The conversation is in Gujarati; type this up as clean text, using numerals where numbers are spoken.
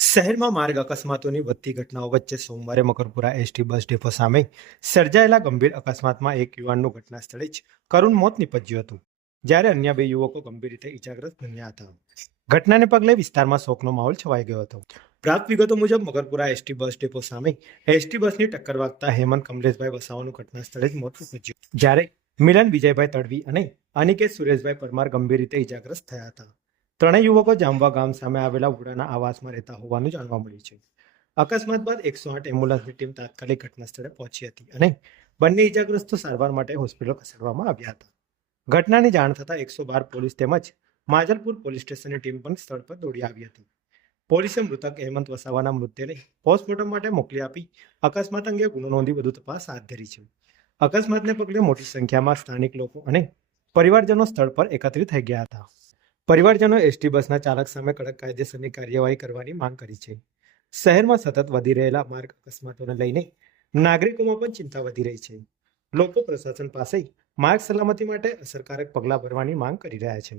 શહેરમાં માર્ગ અકસ્માતોની વધતી ઘટનાઓ વચ્ચે સોમવારે મકરપુરા એસટી બસ ડેપો સામે સર્જાયેલા ગંભીર અકસ્માતમાં એક યુવાનનું ઘટના સ્થળે જ કરુણ મોત નીપજ્યું હતું, જ્યારે અન્ય બે યુવકો ગંભીર રીતે ઇજાગ્રસ્ત બન્યા હતા. ઘટનાને પગલે વિસ્તારમાં શોકનો માહોલ છવાઈ ગયો હતો. પ્રાપ્ત વિગતો મુજબ મકરપુરા એસટી બસ ડેપો સામે એસટી બસની ટક્કર વાગતા હેમંત કમલેશભાઈ વસાવાનું ઘટના સ્થળે જ મોત નીપજ્યું, જ્યારે મિલન વિજયભાઈ તડવી અને અનિકેત સુરેશભાઈ પરમાર ગંભીર રીતે ઇજાગ્રસ્ત થયા હતા. ત્રણેય યુવકો જામવા ગામ સામે આવેલા વુડાના આવાસમાં રહેતા હોવાનું જાણવા મળ્યું છે. અકસ્માત બાદ 108 એમ્બ્યુલન્સની ટીમ તાત્કાલિક ઘટના સ્થળે પહોંચી હતી અને બંને ઇજાગ્રસ્તો સારવાર માટે હોસ્પિટલ ખસેડવામાં આવ્યા હતા. ઘટનાની જાણ થતાં 112 પોલીસ તેમજ માજલપુર પોલીસ સ્ટેશનની ટીમ પણ સ્થળ પર દોડી આવી હતી. પોલીસે મૃતક હેમંત વસાવાના મૃતદેહને પોસ્ટમોર્ટમ માટે મોકલી આપી અકસ્માત અંગે ગુનો નોંધી વધુ તપાસ હાથ ધરી છે. અકસ્માતને પગલે મોટી સંખ્યામાં સ્થાનિક લોકો અને પરિવારજનો સ્થળ પર એકત્રિત થઈ ગયા હતા. પરિવારજનો એસટી બસના ચાલક સામે કડક કાયદેસરની કાર્યવાહી કરવાની માંગ કરી છે. શહેરમાં સતત વધી રહેલા માર્ગ અકસ્માતોને લઈને નાગરિકોમાં પણ ચિંતા વધી રહી છે. લોકો પ્રશાસન પાસે માર્ગ સલામતી માટે અસરકારક પગલાં ભરવાની માંગ કરી રહ્યા છે.